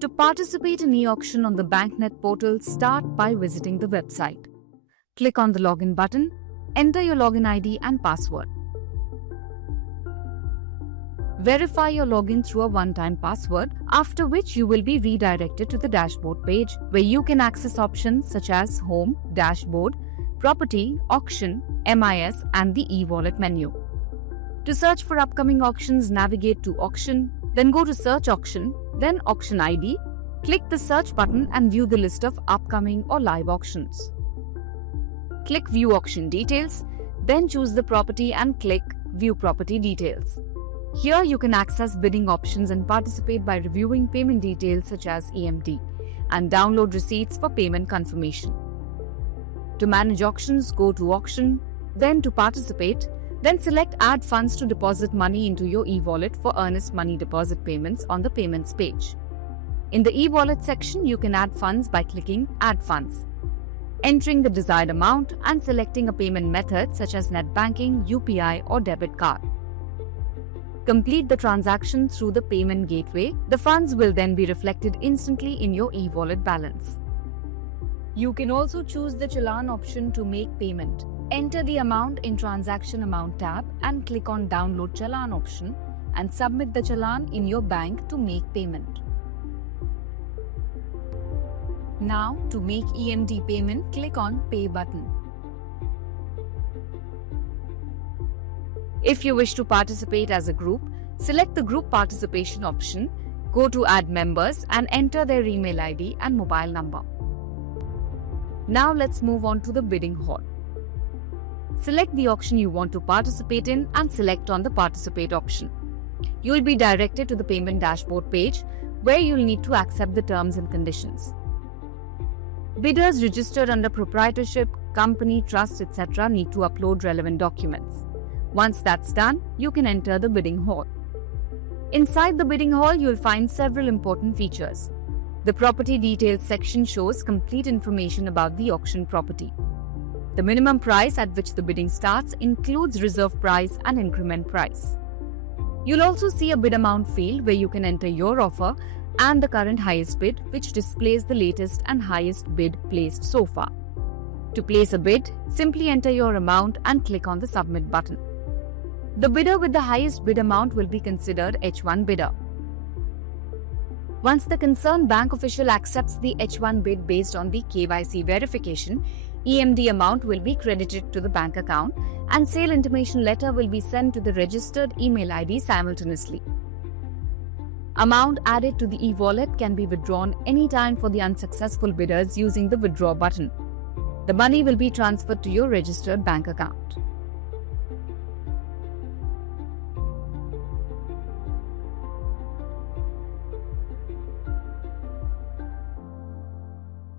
To participate in e-auction on the BankNet portal, start by visiting the website. Click on the login button, enter your login ID and password. Verify your login through a one-time password, after which you will be redirected to the dashboard page where you can access options such as Home, Dashboard, Property, Auction, MIS and the e-wallet menu. To search for upcoming auctions, navigate to Auction, then go to Search Auction, then Auction ID. Click the search button and view the list of upcoming or live auctions. Click View Auction Details, then choose the property and click View Property Details. Here you can access bidding options and participate by reviewing payment details such as EMD and download receipts for payment confirmation. To manage auctions, go to Auction, then to Participate, then select Add Funds to deposit money into your e-wallet for earnest money deposit payments on the Payments page. In the e-wallet section, you can add funds by clicking Add Funds, entering the desired amount and selecting a payment method such as net banking, UPI or debit card. Complete the transaction through the payment gateway. The funds will then be reflected instantly in your e-wallet balance. You can also choose the Challan option to make payment. Enter the amount in Transaction Amount tab and click on Download Challan option and submit the Challan in your bank to make payment. Now, to make EMD payment, click on Pay button. If you wish to participate as a group, select the Group Participation option, go to Add Members and enter their email ID and mobile number. Now let's move on to the bidding hall. Select the auction you want to participate in and select on the Participate option. You will be directed to the Payment Dashboard page where you will need to accept the terms and conditions. Bidders registered under proprietorship, company, trust, etc. need to upload relevant documents. Once that's done, you can enter the bidding hall. Inside the bidding hall, you'll find several important features. The Property Details section shows complete information about the auction property. The minimum price at which the bidding starts includes reserve price and increment price. You'll also see a bid amount field where you can enter your offer and the current highest bid, which displays the latest and highest bid placed so far. To place a bid, simply enter your amount and click on the Submit button. The bidder with the highest bid amount will be considered H1 bidder. Once the concerned bank official accepts the H1 bid based on the KYC verification, EMD amount will be credited to the bank account and sale intimation letter will be sent to the registered email ID simultaneously. Amount added to the e-wallet can be withdrawn anytime for the unsuccessful bidders using the Withdraw button. The money will be transferred to your registered bank account.